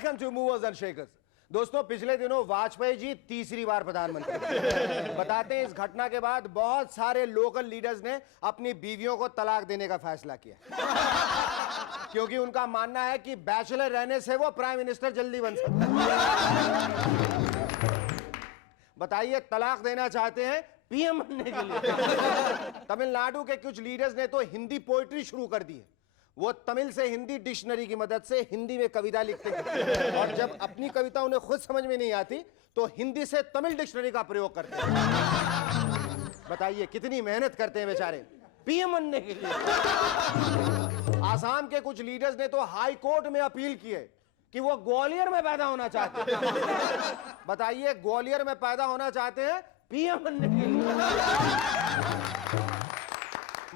Welcome to movers and shakers. दोस्तों, पिछले दिनों वाजपेयी जी तीसरी बार प्रधानमंत्री बताते हैं। इस घटना के बाद बहुत सारे लोकल लीडर्स ने अपनी बीवियों को तलाक देने का फैसला किया क्योंकि उनका मानना है कि बैचलर रहने से वो प्राइम मिनिस्टर जल्दी बन सकता है। बताइए, तलाक देना चाहते हैं पीएम बनने के लिए। तमिलनाडु के कुछ लीडर्स ने तो हिंदी पोइट्री शुरू कर दी है। वो तमिल से हिंदी डिक्शनरी की मदद से हिंदी में कविता लिखते हैं और जब अपनी कविता उन्हें खुद समझ में नहीं आती तो हिंदी से तमिल डिक्शनरी का प्रयोग करते हैं। बताइए कितनी मेहनत करते हैं बेचारे पीएम बनने के लिए। आसाम के कुछ लीडर्स ने तो हाई कोर्ट में अपील की है कि वो ग्वालियर में पैदा होना चाहते हैं। बताइए, ग्वालियर में पैदा होना चाहते हैं पीएम बनने के लिए।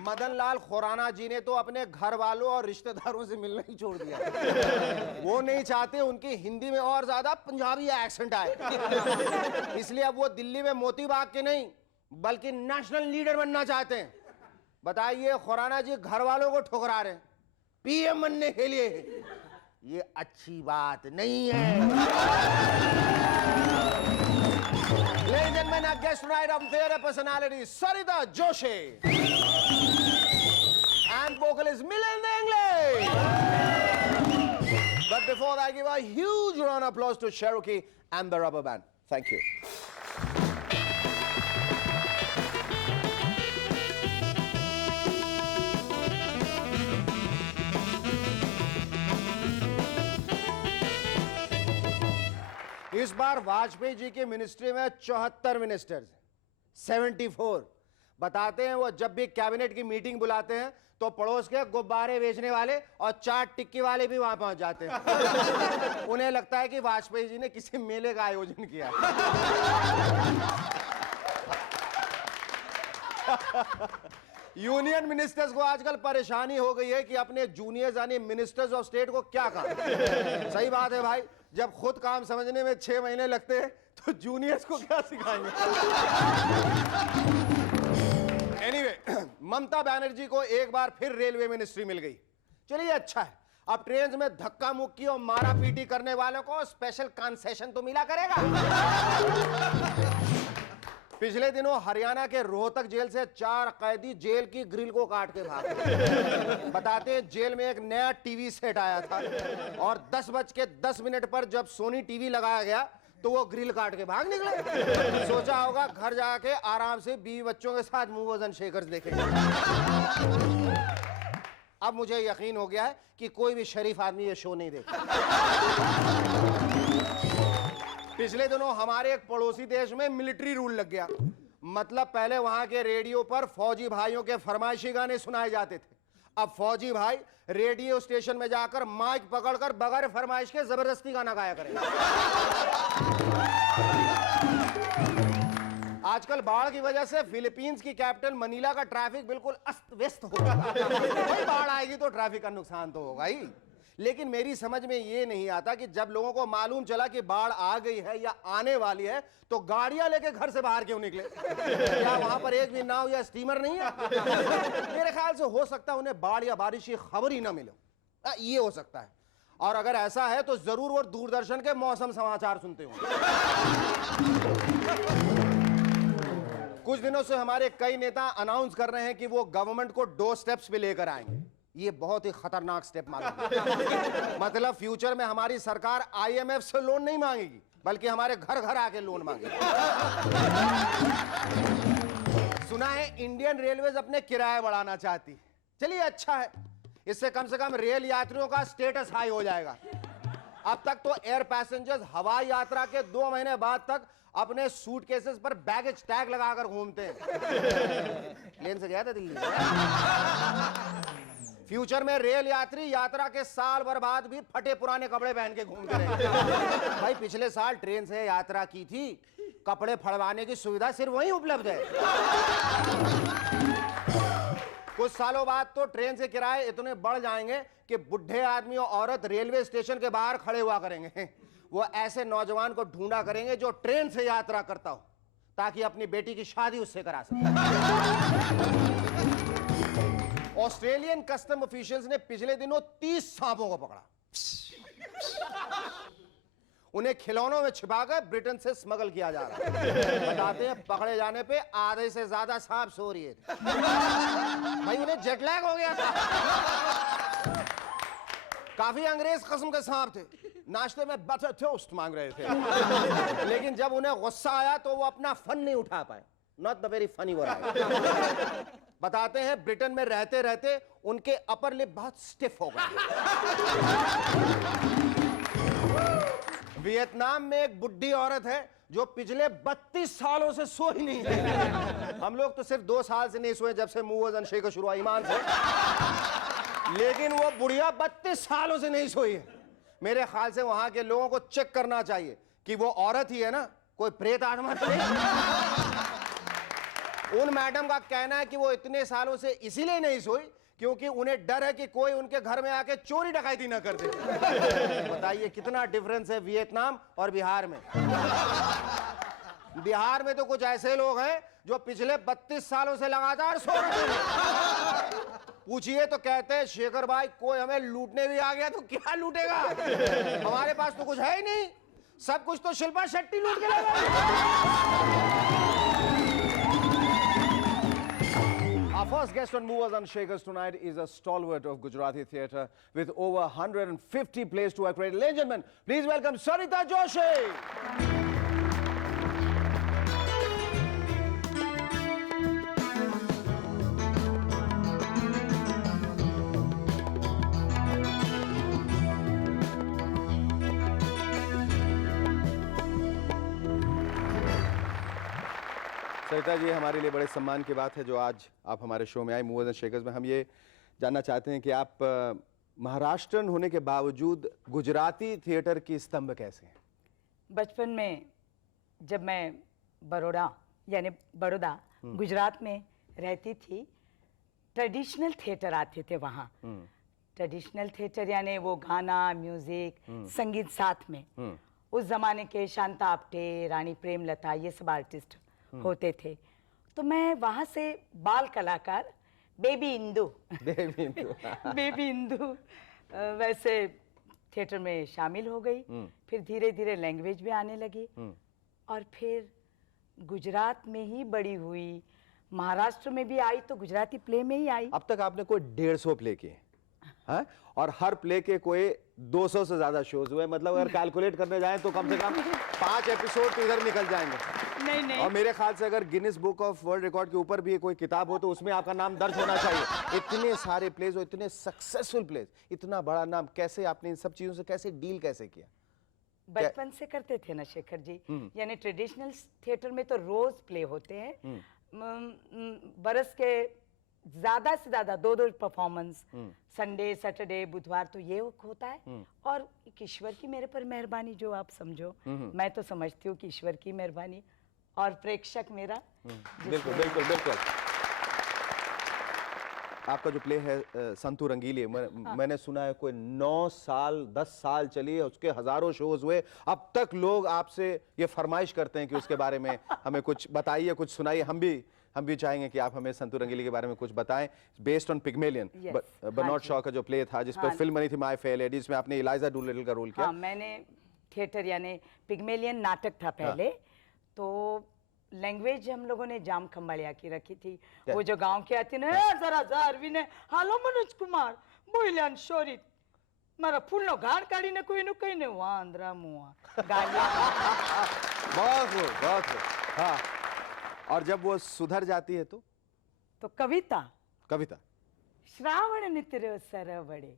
मदन लाल खुराना जी ने तो अपने घर वालों और रिश्तेदारों से मिलना ही छोड़ दिया। वो नहीं चाहते उनकी हिंदी में और ज्यादा पंजाबी एक्सेंट आए, इसलिए अब वो दिल्ली में मोती बाग के नहीं बल्कि नेशनल लीडर बनना चाहते हैं। बताइए, खुराना जी घर वालों को ठुकरा रहे हैं पीएम बनने के लिए। ये अच्छी बात नहीं है। Ladies and gentlemen, our guest tonight of theatre personality Sarita Joshi and vocalist Milind English. But before that, give a huge round of applause to Cherokee and the Rubber Band. Thank you. इस बार वाजपेयी जी की ministry में 74 ministers, 74। बताते हैं वो जब भी cabinet की meeting बुलाते हैं तो पड़ोस के गुब्बारे बेचने वाले और चाट टिक्की वाले भी वहां पहुंच जाते हैं। उन्हें लगता है कि वाजपेयी जी ने किसी मेले का आयोजन किया। यूनियन मिनिस्टर्स को आजकल परेशानी हो गई है कि अपने जूनियर्स यानी मिनिस्टर्स ऑफ स्टेट को क्या कहा। सही बात है भाई, जब खुद काम समझने में 6 महीने लगते हैं तो जूनियर्स को क्या सिखाएंगे। एनीवे, ममता बनर्जी को एक बार फिर रेलवे मिनिस्ट्री मिल गई। चलिए अच्छा है, अब ट्रेन में धक्का मुक्की और मारा पीटी करने वालों को स्पेशल कंसेशन तो मिला करेगा। पिछले दिनों हरियाणा के रोहतक जेल से 4 कैदी जेल की ग्रिल को काट के भागे। बताते हैं जेल में एक नया टीवी सेट आया था और 10:10 पर जब सोनी टीवी लगाया गया तो वो ग्रिल काट के भाग निकले। सोचा होगा घर जाके आराम से बीवी बच्चों के साथ मूवर्स एंड शेकर्स देखेंगे। अब मुझे यकीन हो गया है कि कोई भी शरीफ आदमी ये शो नहीं देखता। पिछले दिनों हमारे एक पड़ोसी देश में मिलिट्री रूल लग गया। मतलब पहले वहां के रेडियो पर फौजी भाइयों के फरमाइशी गाने सुनाए जाते थे। अब फौजी भाई रेडियो स्टेशन में जाकर माइक पकड़कर बगैर फरमाइश के जबरदस्ती गाना गाया करें। आजकल बाढ़ की वजह से फिलीपींस की कैपिटल मनीला का ट्रैफिक बिल्कुल अस्त व्यस्त हो गया। भाई बाढ़ आएगी तो ट्रैफिक का नुकसान तो होगा ही, लेकिन मेरी समझ में ये नहीं आता कि जब लोगों को मालूम चला कि बाढ़ आ गई है या आने वाली है तो गाड़ियां लेके घर से बाहर क्यों निकले। क्या वहां पर एक भी नाव या स्टीमर नहीं है? मेरे ख्याल से हो सकता है उन्हें बाढ़ या बारिश की खबर ही ना मिले। ये हो सकता है, और अगर ऐसा है तो जरूर वो दूरदर्शन के मौसम समाचार सुनते होंगे। कुछ दिनों से हमारे कई नेता अनाउंस कर रहे हैं कि वो गवर्नमेंट को डोर स्टेप्स पे लेकर आएंगे। ये बहुत ही खतरनाक स्टेप मालूम। मतलब फ्यूचर में हमारी सरकार आईएमएफ से लोन नहीं मांगेगी बल्कि हमारे घर घर आके लोन मांगेगी। सुना है इंडियन रेलवेज अपने किराए बढ़ाना चाहती। चलिए अच्छा है, इससे कम से कम रेल यात्रियों का स्टेटस हाई हो जाएगा। अब तक तो एयर पैसेंजर्स हवाई यात्रा के 2 महीने बाद तक अपने सूटकेसेस पर बैगेज टैग लगाकर घूमते हैं। प्लेन से गया था दिल्ली। फ्यूचर में रेल यात्री यात्रा के साल भर बाद भी फटे पुराने कपड़े पहन के घूमते रहेंगे। भाई पिछले साल ट्रेन से यात्रा की थी, कपड़े फड़वाने की सुविधा सिर्फ वहीं उपलब्ध है। कुछ सालों बाद तो ट्रेन से किराए इतने बढ़ जाएंगे कि बुढ़े आदमी और औरत रेलवे स्टेशन के बाहर खड़े हुआ करेंगे। वो ऐसे नौजवान को ढूंढा करेंगे जो ट्रेन से यात्रा करता हो ताकि अपनी बेटी की शादी उससे करा सके। ऑस्ट्रेलियन कस्टम ऑफिशियल्स ने पिछले दिनों 30 सांपों को पकड़ा। उन्हें खिलौनों में छिपाकर ब्रिटेन से स्मगल किया जा रहा है। बताते हैं पकड़े जाने पे आधे से ज्यादा सांप सो रही है। भाई उन्हें जेट लैग हो गया था। काफी अंग्रेज किस्म के सांप थे, नाश्ते में बटर टोस्ट मांग रहे थे। लेकिन जब उन्हें गुस्सा आया तो वो अपना फन नहीं उठा पाए। Not the very funny word. बताते हैं ब्रिटेन में रहते रहते उनके अपर लिप बहुत स्टिफ हो गए। वियतनाम में एक बुढ़ी औरत है जो पिछले 32 सालों से सो ही नहीं है। हम लोग तो सिर्फ 2 साल से नहीं सोए जब से मूवर्स एंड शेकर्स शुरू हुआ ईमान से, लेकिन वो बुढ़िया 32 सालों से नहीं सोई है। मेरे ख्याल से वहां के लोगों को चेक करना चाहिए कि वो औरत ही है ना, कोई प्रेत आत्मा तो नहीं। उन मैडम का कहना है कि वो इतने सालों से इसीलिए नहीं सोई क्योंकि उन्हें डर है कि कोई उनके घर में आके चोरी डकैती ना कर दे। बताइए कितना डिफरेंस है वियतनाम और बिहार में। बिहार में तो कुछ ऐसे लोग हैं जो पिछले 32 सालों से लगातार सो रहे हैं। पूछिए तो कहते हैं शेखर भाई कोई हमें लूटने भी आ गया तो क्या लूटेगा, हमारे पास तो कुछ है ही नहीं, सब कुछ तो शिल्पा शेट्टी लूट के लेगा। Our first guest on Movers and Shakers tonight is a stalwart of Gujarati theatre with over 150 plays to her credit. Ladies and gentlemen, please welcome Sarita Joshi. Sarita ji, हमारे लिए बड़े सम्मान की बात है जो आज आप हमारे शो में आए मूवर्स एंड शेकर्स में। हम ये जानना चाहते हैं कि आप महाराष्ट्रन होने के बावजूद गुजराती थिएटर की स्तंभ कैसे हैं? बचपन में जब मैं बड़ौदा गुजरात में रहती थी, ट्रेडिशनल थिएटर आते थे वहाँ। ट्रेडिशनल थिएटर यानी वो गाना, म्यूजिक, संगीत साथ में। उस जमाने के शांता आप्टे, रानी प्रेमलता, ये सब आर्टिस्ट होते थे। तो मैं वहां से बाल कलाकार बेबी इंदू बेबी इंदू वैसे थिएटर में शामिल हो गई। फिर धीरे धीरे लैंग्वेज भी आने लगी और फिर गुजरात में ही बड़ी हुई। महाराष्ट्र में भी आई तो गुजराती प्ले में ही आई। अब तक आपने कोई 150 प्ले किए हैं और हर प्ले के कोई 200 से ज्यादा शोज हुए। मतलब अगर कैलकुलेट करने जाएं तो कम से कम 5 एपिसोड तो इधर निकल जाएंगे। नहीं। और मेरे ख्याल से अगर Guinness book of world record के ऊपर भी कोई किताब हो तो उसमें आपका नाम दर्ज होना चाहिए। इतने सारे प्लेज और इतने सक्सेसफुल प्लेज, इतना बड़ा नाम, कैसे आपने इन सब चीजों से कैसे डील कैसे किया? बचपन से करते थे ना शेखर जी। यानी ट्रेडिशनल थिएटर में तो रोज प्ले होते हैं। बरस के ज्यादा से ज्यादा 2 परफॉर्मेंस, संडे, सैटरडे, बुधवार तो ये होता है। और ईश्वर की मेरे पर मेहरबानी, जो आप समझो, मैं तो समझती हूँ कि ईश्वर की मेहरबानी और प्रेक्षक मेरा। बिल्कुल बिल्कुल बिल्कुल। आपका जो प्ले है संतू रंगीली, मैंने सुना है कोई 9 साल 10 साल चली है, उसके हजारों शोज हुए। अब तक लोग आपसे ये फरमाइश करते हैं कि उसके बारे में हमें कुछ बताइए, कुछ सुनाइए। हम भी चाहेंगे कि आप हमें संतू रंगीली के बारे में कुछ बताएं। Based on Pygmalion, Bernard Shaw का जो प्ले था जिस पर फिल्म बनी थी माय फेयर लेडी, जिसमें आपने एलिजा डूलिटल का रोल किया। मैंने थिएटर यानी पिग्मेलियन नाटक था पहले। तो लैंग्वेज हम लोगों ने जाम खंबालिया की रखी थी। वो जो गांव की आती ना, जरा जारवीने हालो मनोज कुमार बोल्यान शोरी मारा फूलनो घाट काढीने कोईनु कहीने वांदरा मुआ गालियां। बहुत हाँ। और जब वो सुधर जाती है तो कविता श्रावण नित्र्यो सरवड़े,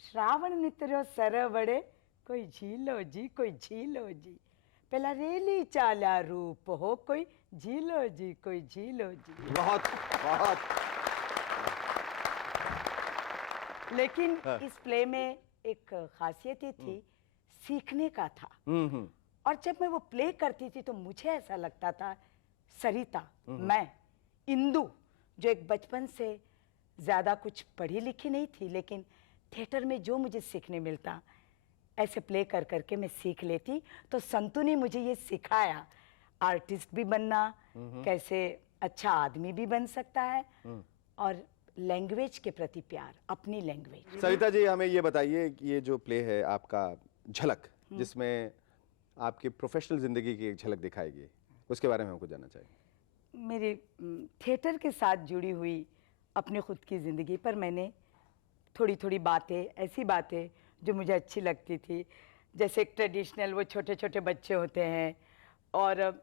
श्रावण नित्र्यो सरवड़े, कोई झीलो जी, कोई झीलो जी, पहला रेली चाला रूप हो, कोई झीलो जी, कोई झीलो जी। बहुत। लेकिन इस प्ले में एक खासियत ये थी, सीखने का था। और जब मैं वो प्ले करती थी तो मुझे ऐसा लगता था सरिता, मैं इंदू, जो एक बचपन से ज्यादा पढ़ी पढ़ी लिखी नहीं थी, लेकिन थिएटर में जो मुझे सीखने मिलता ऐसे प्ले कर करके मैं सीख लेती। तो संतू ने मुझे ये सिखाया, आर्टिस्ट भी बनना, कैसे अच्छा आदमी भी बन सकता है और लैंग्वेज के प्रति प्यार, अपनी लैंग्वेज। सविता जी, हमें ये बताइए कि ये जो प्ले है आपका झलक, जिसमें आपकी प्रोफेशनल जिंदगी की एक झलक दिखाएगी, उसके बारे में हमको जानना चाहिए। मेरे थिएटर के साथ जुड़ी हुई अपनी खुद की ज़िंदगी पर मैंने थोड़ी थोड़ी बातें, ऐसी बातें जो मुझे अच्छी लगती थी, जैसे एक ट्रेडिशनल वो छोटे छोटे बच्चे होते हैं और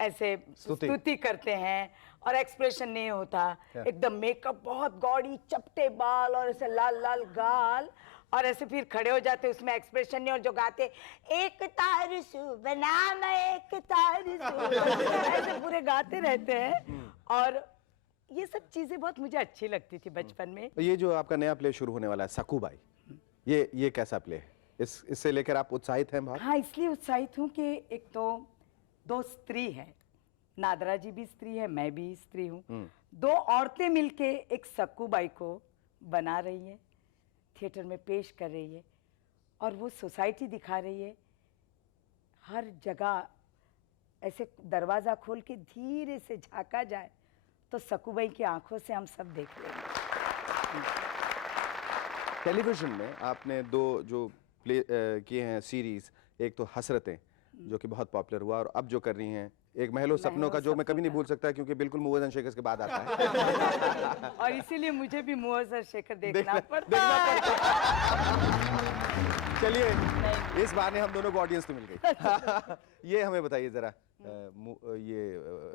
ऐसे स्तुति करते हैं और एक्सप्रेशन नहीं होता, एकदम मेकअप बहुत गौड़ी, चपटे बाल और ऐसे लाल लाल गाल, और ऐसे फिर खड़े हो जाते, उसमें एक्सप्रेशन नहीं, और जो गाते एक तारसू बनाम एक तारसू ऐसे पूरे गाते रहते हैं। और ये सब चीजें बहुत मुझे अच्छी लगती थी बचपन में। ये जो आपका नया प्ले शुरू होने वाला है सखूबाई, ये कैसा प्ले है? इससे लेकर आप उत्साहित हैं बहुत? हाँ, इसलिए उत्साहित हूँ कि एक तो दो स्त्री हैं, नादरा जी भी स्त्री है, मैं भी स्त्री हूँ, दो औरतें मिलके एक सखूबाई को बना रही है, थिएटर में पेश कर रही है, और वो सोसाइटी दिखा रही है। हर जगह ऐसे दरवाजा खोल के धीरे से झांका जाए तो सखूबाई की आंखों से हम सब देख लेंगे। टेलीविजन में आपने दो जो प्ले किए हैं सीरीज, एक तो हसरतें जो कि बहुत पॉपुलर हुआ, और अब जो कर रही हैं एक महलो सपनों का, जो मैं कभी नहीं भूल सकता क्योंकि बिल्कुल मूवर्स एंड शेकर्स के बाद आता है। और इसीलिए मुझे भी मूवर्स और शेखर देखना पड़ता देखना है। चलिए, इस बहाने हम दोनों को ऑडियंस तो मिल गई। ये हमें बताइए जरा, ये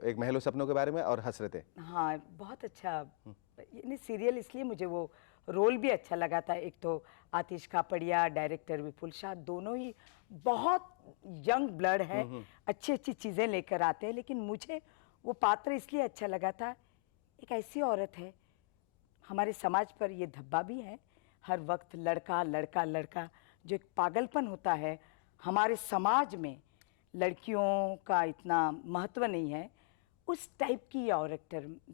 एक महलो सपनों के बारे में और हसरतें। हाँ, बहुत अच्छा, ये सीरियल इसलिए मुझे वो रोल भी अच्छा लगा था। एक तो आतिश कापड़िया, डायरेक्टर विपुल शाह, दोनों ही बहुत यंग ब्लड है, अच्छी अच्छी चीज़ें लेकर आते हैं, लेकिन मुझे वो पात्र इसलिए अच्छा लगा था, एक ऐसी औरत है, हमारे समाज पर ये धब्बा भी है, हर वक्त लड़का लड़का लड़का, जो एक पागलपन होता है हमारे समाज में, लड़कियों का इतना महत्व नहीं है, उस टाइप की ये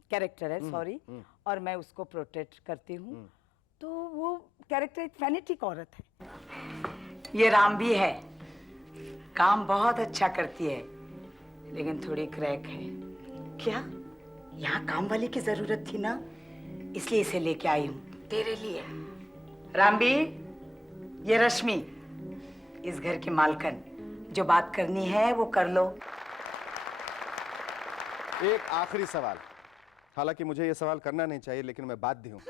कैरेक्टर है, सॉरी, और मैं उसको प्रोटेक्ट करती हूँ। तो वो कैरेक्टर एक फैनेटिक औरत है। ये राम भी है, काम बहुत अच्छा करती है, लेकिन थोड़ी क्रैक है। क्या यहाँ काम वाले की जरूरत थी ना, इसलिए इसे लेके आई हूँ तेरे लिए। रामबी, ये रश्मि, इस घर की मालकन, जो बात करनी है वो कर लो। एक आखिरी सवाल, हालांकि मुझे ये सवाल करना नहीं चाहिए लेकिन मैं बाध्य हूँ,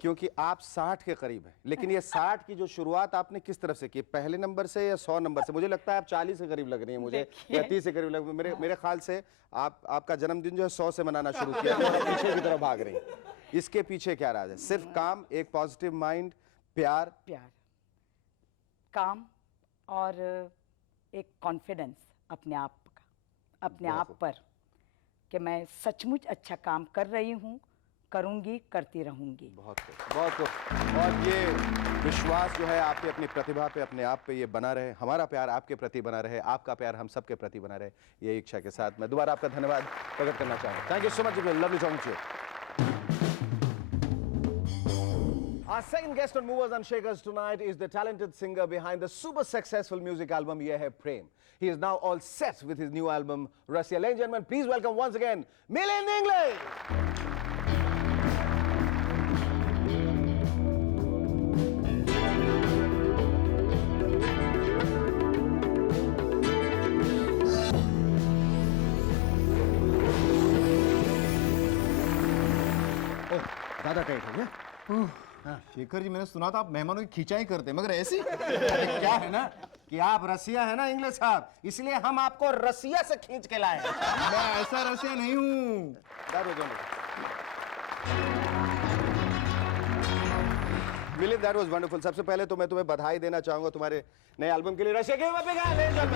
क्योंकि आप 60 के करीब हैं, लेकिन ये 60 की जो शुरुआत आपने किस तरफ से की, पहले नंबर से या 100 नंबर से? मुझे लगता है आप 40 के करीब लग रही हैं मुझे, या 30 के करीब लग रही हैं। मेरे ख्याल से आपका जन्मदिन जो है 100 से मनाना शुरू किया और पीछे की तरफ भाग रही हैं। इसके पीछे क्या राज है? सिर्फ काम, एक पॉजिटिव माइंड, प्यार काम और एक कॉन्फिडेंस अपने आप का, अपने आप पर, कि मैं सचमुच अच्छा काम कर रही हूँ, करूँगी, करती रहूँगी। बहुत खूब, बहुत खूब। और ये विश्वास जो है आपकी अपनी प्रतिभा पे, अपने आप पे, ये बना रहे। हमारा प्यार आपके प्रति बना रहे, आपका प्यार हम सबके प्रति बना रहे, ये इच्छा के साथ मैं दोबारा आपका धन्यवाद प्रकट करना चाहूँगा। Thank you so much, lovely talking to you. Our second guest on Movers and Shakers tonight is the talented singer behind the super successful music album Ye Hai Prem. He is now all set with his new album Rasia. Ladies and gentlemen, please welcome once again Milind English. ज़्यादा tight हो गया। शेखर जी, मैंने सुना था आप मेहमानों की खिंचाई करते हैं, मगर ऐसी? क्या है ना कि आप रसिया है ना इंग्लिश साहब, इसलिए हम आपको रसिया से खींच के लाए हैं। मैं ऐसा रसिया नहीं हूँ। Milind, that was wonderful. सबसे पहले तो मैं तुम्हें बधाई देना चाहूंगा तुम्हारे नए एल्बम के लिए। रसिया के वहाँ पे गए, ले जाओ।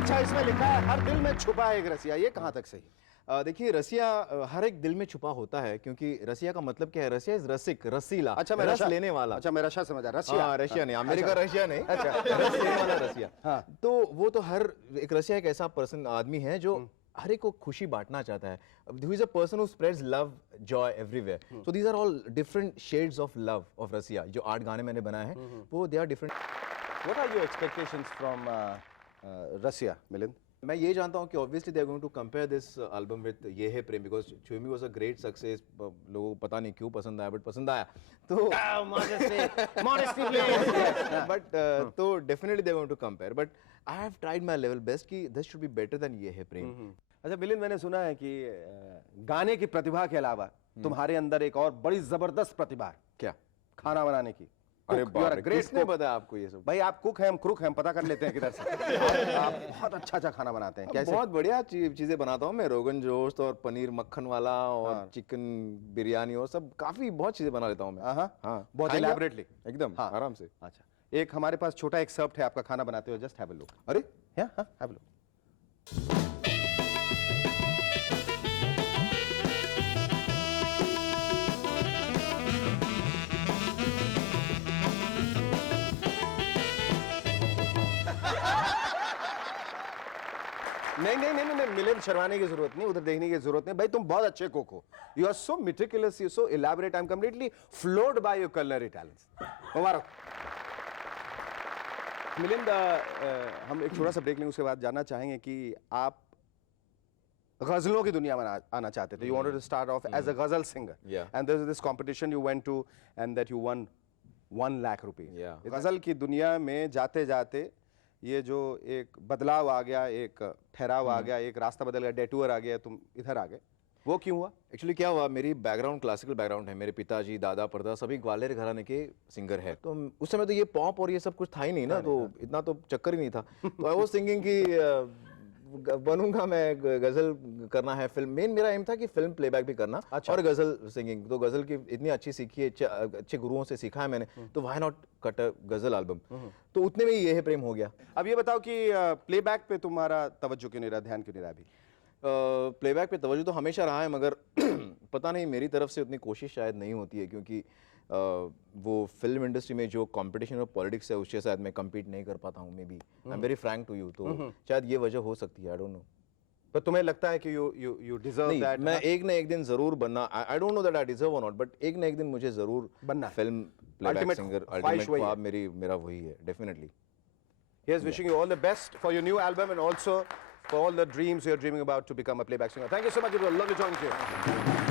अच्छा, इसमें लिखा है हर दिल में छुपा है एक रसिया, ये कहाँ तक सही? देखिए, रसिया हर एक दिल में छुपा होता है, क्योंकि रसिया का मतलब क्या है? रसिया इज रसिक, रसीला। अच्छा, मैं रस लेने वाला। अच्छा, मैं रशिया समझा, रसिया। हाँ, रशिया नहीं, अमेरिका रशिया नहीं। अच्छा, रस लेने वाला रसिया। हाँ, तो वो तो हर एक रसिया एक ऐसा पर्सन, आदमी है जो हर एक को खुशी बांटना चाहता है। Who is a person who spreads love, joy everywhere. So these are all different shades of love of रसिया। जो 8 गाने मैंने बनाए हैं, वो they are different. What are your expectations from Russia, Milind? मैं ये जानता हूँ कि obviously they are going to compare this album with ये है प्रेम because Chumi was a great success. लोगों को पता नहीं क्यों पसंद आया but पसंद आया तो modesty please. but तो definitely they are going to compare but I have tried my level best कि this should be better than ये है प्रेम. अच्छा मिलिंद, मैंने सुना है कि गाने की प्रतिभा के अलावा तुम्हारे अंदर एक और बड़ी जबरदस्त प्रतिभा है, क्या? खाना बनाने की. अरे Cook, you are a बाप रे, great किसने cook. बताया आपको ये सब? भाई आप कुक हैं, हम क्रुक हैं, हम पता कर लेते हैं किधर से. आप बहुत अच्छा खाना बनाते हैं. कैसे? बहुत बढ़िया चीजें बनाता हूँ मैं. रोगन जोश और पनीर मक्खन वाला और चिकन बिरयानी और सब काफी बहुत चीजें बना लेता हूँ मैं. हाँ, बहुत खाएंगे आप? elaborately. एकदम हाँ. आराम से. अच्छा, एक हमारे पास छोटा एक सर्व है आपका खाना बनाते हुए. Just have a look. अरे हाँ, हैव अ लुक. नहीं, मिलिंद शर्माने की जरूरत नहीं, उधर देखने की जरूरत नहीं. भाई तुम बहुत अच्छे कुक हो. You are so meticulous, you so elaborate. I am completely floored by your culinary talents. मुबारक. मिलिंद, हम एक छोटा सा ब्रेक लेंगे, उसके बाद जानना चाहेंगे कि आप गजलों की दुनिया में आना चाहते थे. You wanted to start off as a ghazal singer and there is this competition you went to and that you won 1 lakh rupees. गजल की दुनिया में जाते जाते ये जो एक बदलाव आ गया, एक ठहराव आ गया, एक रास्ता बदल गया, डेटूर आ गया, तुम इधर आ गए, वो क्यों हुआ? एक्चुअली क्या हुआ, मेरी बैकग्राउंड क्लासिकल बैकग्राउंड है. मेरे पिताजी दादा परदा सभी ग्वालियर घराने के सिंगर है. तो उस समय तो ये पॉप और ये सब कुछ था ही नहीं ना, तो इतना तो चक्कर ही नहीं था. तो आई वाज सिंगिंग कि बनूंगा मैं, गजल करना है. फिल्म मेन मेरा एम था कि फिल्म प्लेबैक भी करना. अच्छा. और गजल सिंगिंग. तो गजल की इतनी अच्छी सीखी है, अच्छे गुरुओं से सीखा है मैंने, तो व्हाई नॉट कट अ गजल एल्बम. तो उतने में ही ये है प्रेम हो गया. अब ये बताओ कि प्लेबैक पे तुम्हारा तवज्जो क्यों नहीं रहा, ध्यान क्यों नहीं रहा अभी? प्लेबैक पे तवज्जो तो हमेशा रहा है, मगर पता नहीं मेरी तरफ से उतनी कोशिश शायद नहीं होती है, क्योंकि वो फिल्म इंडस्ट्री में जो कंपटीशन और पॉलिटिक्स है उससे शायद मैं compete नहीं कर पाता हूँ. Maybe I am very frank to you. तो शायद ये वजह हो सकती है. I don't know. पर तुम्हें लगता है कि you deserve नहीं, that? मैं एक ना एक दिन जरूर बनना. आई don't know that I deserve और नॉट, बट एक ना एक दिन मुझे जरूर बनना है. Film playback Ultimate singer. ख्वाहिश अल्टीमेट वही है. ख्वाब मेरा वही है. Definitely. Here's wishing you all the best for your new album and also for all the dreams you're dreaming about to become a playback singer. Thank you so much. It was lovely talking to you.